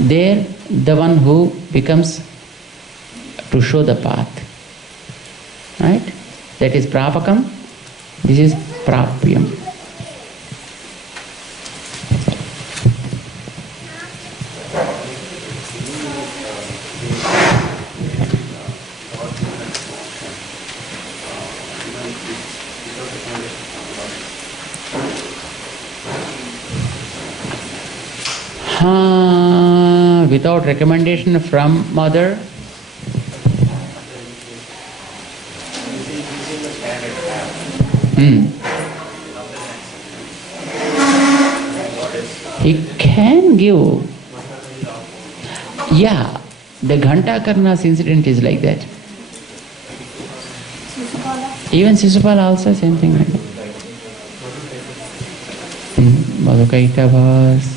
There, the one who becomes to show the path. Right? That is prapakam. This is prapyam. Without recommendation from mother, he can give. Yeah, the Ghantakarna's incident is like that. Even Sisupala also same thing like that. Madhukaitavas.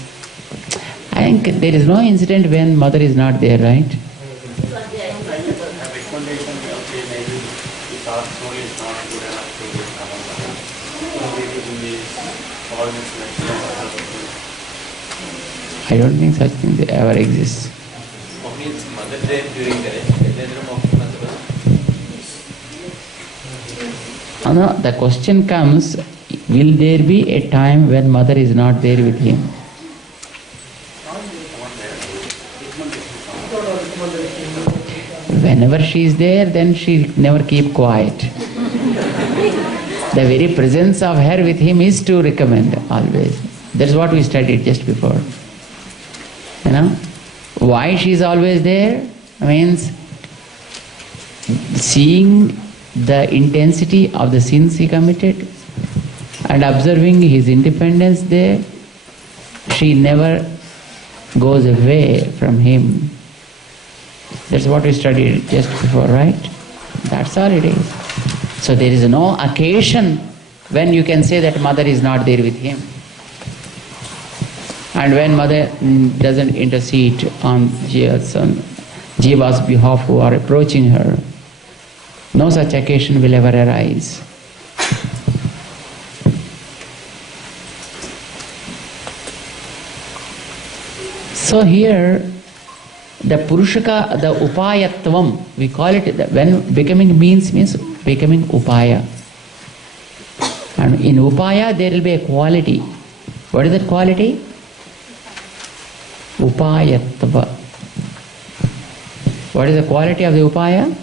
I think there is no incident when mother is not there, right? I don't think such things ever exist. No, the question comes, will there be a time when mother is not there with him? Whenever she is there, then she never keep quiet. The very presence of her with him is to recommend always. That's what we studied just before. You know, why she is always there means seeing the intensity of the sins he committed and observing his independence there. She never goes away from him. That's what we studied just before, right? That's all it is. So there is no occasion when you can say that mother is not there with him. And when mother doesn't intercede on Jiva's behalf who are approaching her, no such occasion will ever arise. So here, the Purushaka, the Upayatvam, we call it, when becoming means becoming Upaya. And in Upaya there will be a quality. What is that quality? Upayatva. What is the quality of the Upaya?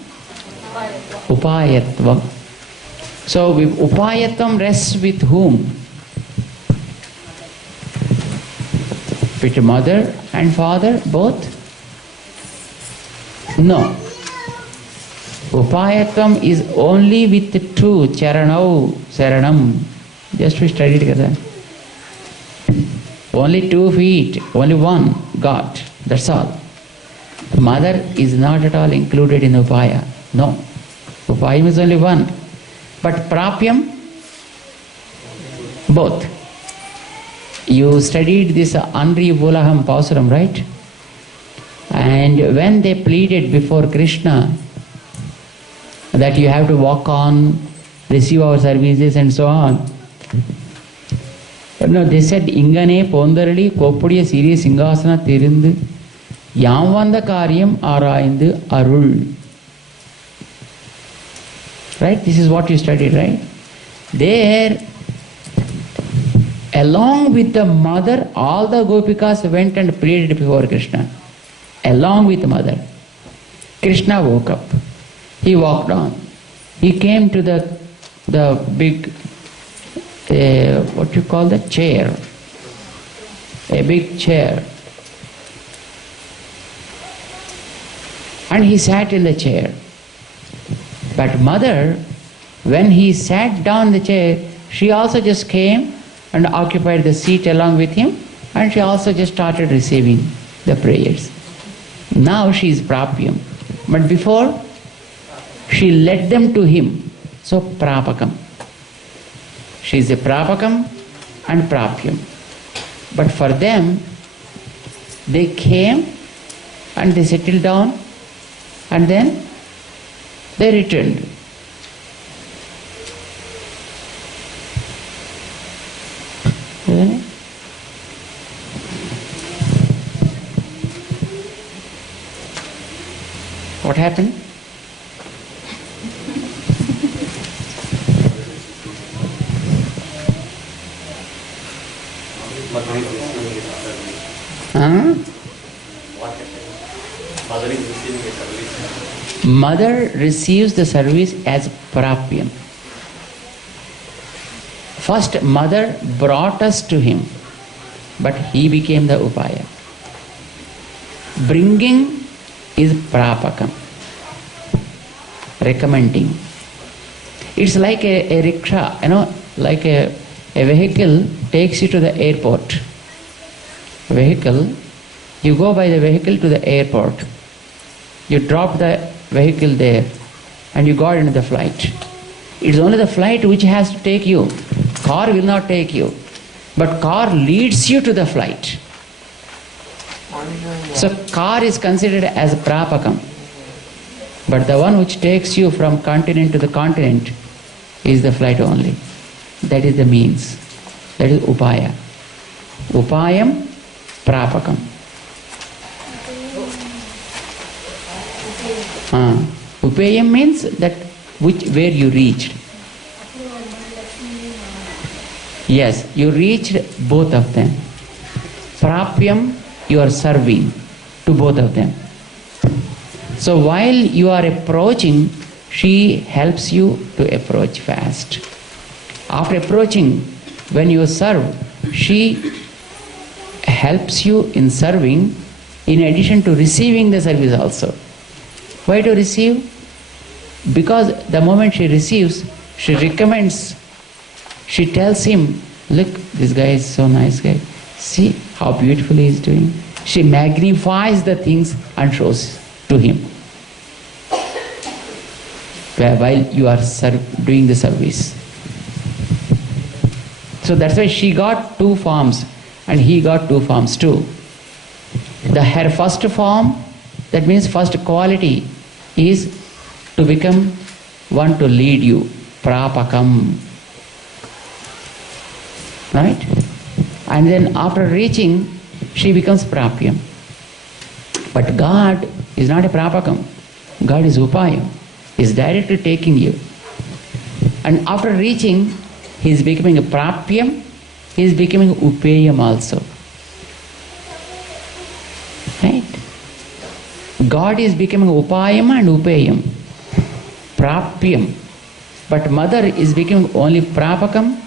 Upayatvam. So Upayatvam rests with whom? With mother and father both? No. Upayatvam is only with two, Charanau, Saranam. Just we studied together. Only 2 feet, only one, God. That's all. Mother is not at all included in Upaya. No. Upayam is only one. But Prapyam, both. You studied this Anri Vulaham Pausuram, right? And when they pleaded before Krishna that you have to walk on, receive our services and so on. No, they said, Ingane Pondarali Kopudiya Siri Singhasana Thirindu Yamvanda Karyam Arayindu Arul. Right? This is what you studied, right? There, along with the mother, all the Gopikas went and pleaded before Krishna. Along with the mother. Krishna woke up. He walked on. He came to the big, what you call that? Chair. A big chair. And he sat in the chair. But mother, when he sat down in the chair, she also just came and occupied the seat along with him, and she also just started receiving the prayers. Now she is Prapyam. But before, she led them to him. So Prapakam. She is a Prapakam and Prapyam. But for them, they came and they settled down and then they returned. What happened? Huh? Mother receives the service as prapyam. First, mother brought us to him, but he became the upaya. Bringing is prapakam, recommending. It's like a rickshaw, like a vehicle takes you to the airport. Vehicle, you go by the vehicle to the airport. You drop the vehicle there and you got into the flight. It's only the flight which has to take you. Car will not take you. But car leads you to the flight. So car is considered as prapakam. But the one which takes you from continent to the continent is the flight only. That is the means. That is upaya. Upayam, prapakam. Upayam means that where you reached. Yes, you reached both of them. Prapyam, you are serving to both of them. So while you are approaching, she helps you to approach fast. After approaching, when you serve, she helps you in serving in addition to receiving the service also. Why to receive? Because the moment she receives, she recommends, she tells him, look, this guy is so nice guy. See how beautiful he is doing. She magnifies the things and shows to him. While you are doing the service. So that's why she got 2 forms and he got 2 forms too. Her first form, that means first quality, is to become one to lead you, prapakam. Right? And then after reaching, she becomes prapyam. But God is not a prapakam. God is upayam. He is directly taking you. And after reaching, he is becoming a prapyam, he is becoming upayam also. Right? God is becoming upayam and upayam. Prapyam. But mother is becoming only prapakam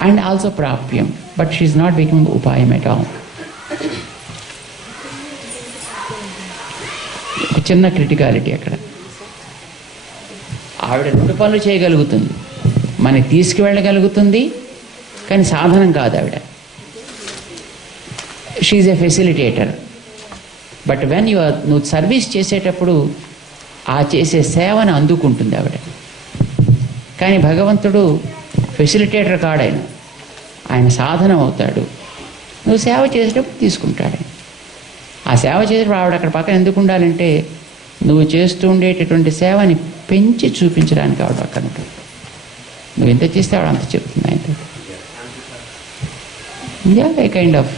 and also prapyam. But she is not becoming upayam at all. చిన్న criticality అక్కడ. ఆవిడ 2 పనులు చేయగలుగుతుంది, మనకి తీసుకువెళ్ళగలుగుతుంది, కానీ సాధనం కాదు ఆవిడ. She is a facilitator. But when నువ్వు సర్వీస్ చేసేటప్పుడు ఆ చేసే సేవను అందుకుంటుంది ఆవిడ. కానీ భగవంతుడు ఫెసిలిటేటర్ కాడాయన, ఆయన సాధనం అవుతాడు. నువ్వు సేవ చేసేటప్పుడు తీసుకుంటాడు. ఆ సేవ చేసేటప్పుడు ఆవిడ అక్కడ పక్కన ఎందుకు ఉండాలంటే నువ్వు చేస్తూ ఉండేటటువంటి సేవని పెంచి చూపించడానికి ఆవిడ పక్కన ఉంటుంది. నువ్వు ఎంత చేస్తే ఆవిడ అంత చెప్తుంది ఆయనతో. A kind of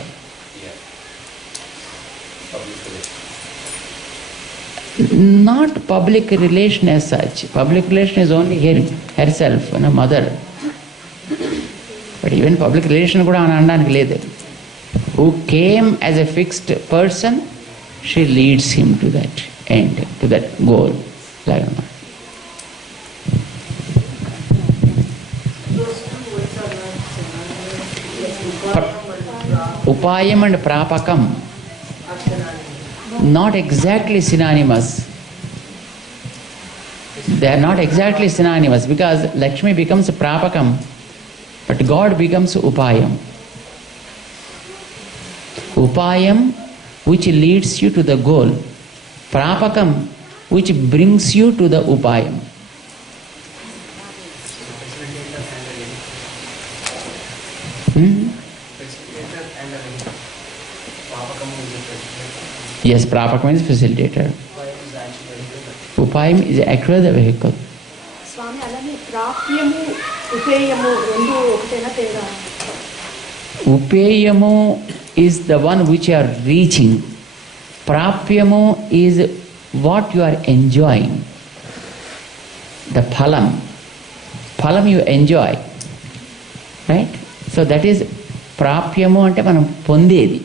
not public relation as such. Public relation is only herself, mother. But even public relation kuda anandaniki ledhu. Who came as a fixed person, she leads him to that end, to that goal. Upayam and prapakam, not exactly synonymous. They are not exactly synonymous because Lakshmi becomes prapakam, but God becomes upayam. Upayam, which leads you to the goal. Prapakam, which brings you to the upayam. Yes, prapakam is facilitator. Upayam is actually the vehicle. Swami, alani prapyamu, upayamu rendu okatena tega. Upayamu is the one which you are reaching. Prapyamu is what you are enjoying. The phalam you enjoy, right? So that is ప్రాప్యము అంటే మనం పొందేది,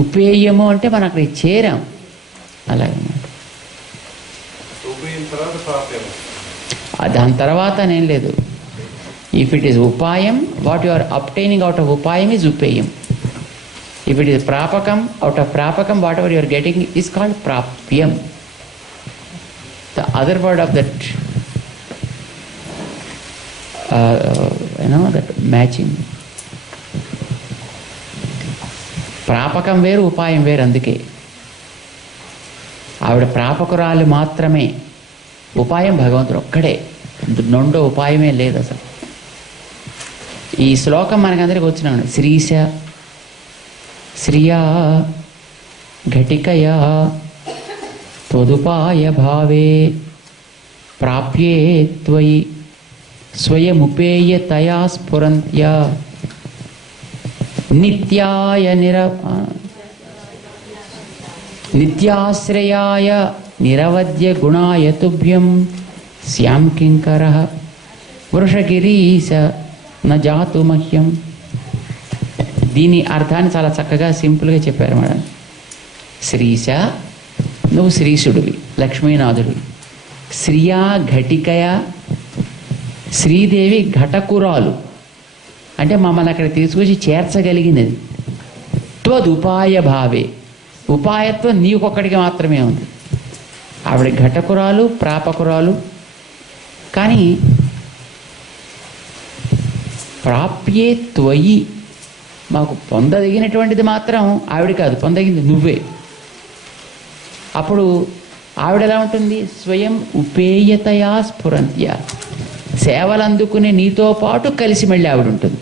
ఉపేయము అంటే మనం అక్కడికి చేరాం అలాగన్నమాట. దాని తర్వాత నేను లేదు. ఇఫ్ ఇట్ ఈస్ ఉపాయం, what you are obtaining out of ఉపాయం ఈజ్ ఉపేయం. If it is prapakam, out of prapakam, whatever you are getting is called prapyam. The other word of that, that matching. ప్రాపకం వేరు, ఉపాయం వేరు. అందుకే ఆవిడ ప్రాపకురాలు మాత్రమే, ఉపాయం భగవంతుడు ఒక్కడే, రెండో ఉపాయమే లేదు అసలు. ఈ శ్లోకం మనకందరికి వచ్చినాడు. శ్రీశ శ్రియా ఘటికయా త్వదుపాయ భావే ప్రాప్యే త్వయి స్వయముపేయతయా స్ఫురంత్యా నిత్యాశ్రయాయ నిరవద్య గుణాయ తుభ్యం శ్యాం కింకరః వృషగిరీశ న జాతు మహ్యం. దీని అర్థాన్ని చాలా చక్కగా సింపుల్గా చెప్పారు మేడం. శ్రీశ, నువ్వు శ్రీశుడివి, లక్ష్మీనాథుడివి. శ్రియా ఘటికయ, శ్రీదేవి ఘటకురాలు అంటే మమ్మల్ని అక్కడ తీసుకొచ్చి చేర్చగలిగినది. త్వదుపాయ భావే, ఉపాయత్వం నీకొక్కడికి మాత్రమే ఉంది. ఆవిడ ఘటకురాలు, ప్రాపకురాలు. కానీ ప్రాప్యే త్వయి, మాకు పొందదగినటువంటిది మాత్రం ఆవిడ కాదు, పొందగింది నువ్వే. అప్పుడు ఆవిడ ఎలా ఉంటుంది? స్వయం ఉపేయతయా స్ఫురంత్య, సేవలు అందుకునే నీతో పాటు కలిసి మళ్ళీ ఆవిడ ఉంటుంది.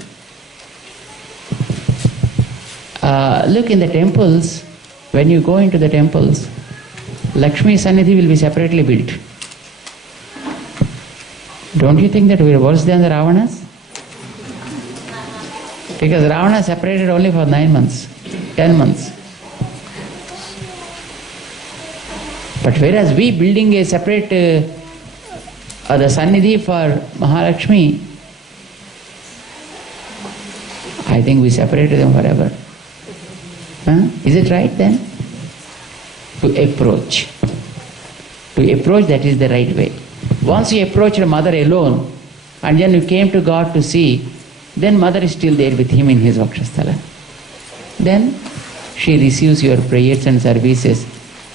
Look in the temples, when you go in to the temples, Lakshmi Sannidhi will be separately built. Don't you think that we are worse than the Ravanas? Because Ravana separated only for 9 months, 10 months. But whereas we building a separate the Sannidhi for Mahalakshmi, I think we separated them forever. Is it right then? To approach, that is the right way. Once you approached mother alone and then you came to God to see, then mother is still there with him in his Vakshasthala. Then she receives your prayers and services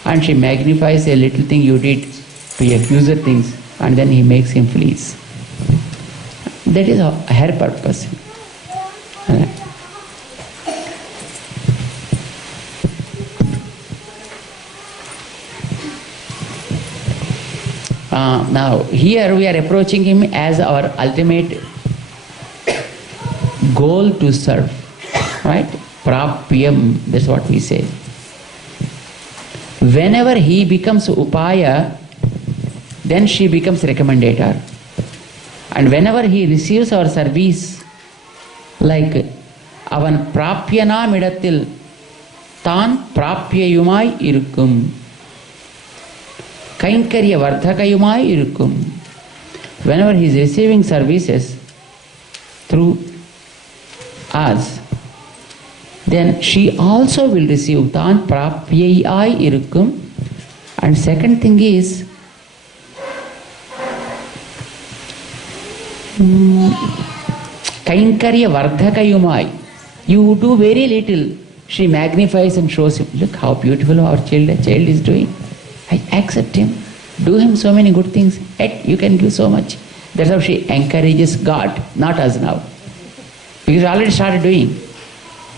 and she magnifies a little thing you did to accuser things, and then he makes him fleece. That is her purpose. Now here we are approaching him as our ultimate goal to serve, right? Prapyam, that's what we say. Whenever he becomes upaya, then she becomes recommendator. And whenever he receives our service, like avan prapyana midatil taan prapyayumai irukkum, Kainkarya vardhakayumai irukkum. Whenever he is receiving services through us, then she also will receive tan prapyayai irukkum. And second thing is Kainkarya vardhakayumai. You do very little, she magnifies and shows him, look how beautiful our child is doing. I accept him, do him so many good things, yet you can give so much. That's how she encourages God, not us now. Because already started doing,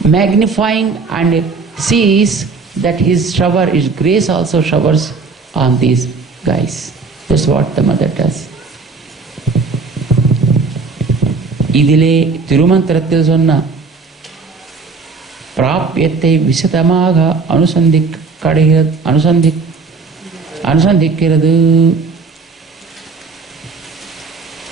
magnifying, and sees that his shower, his grace also showers on these guys. That's what the mother does. Idile Tirumantrathil sonna Prapyate Visatamaga Anusandhikiradu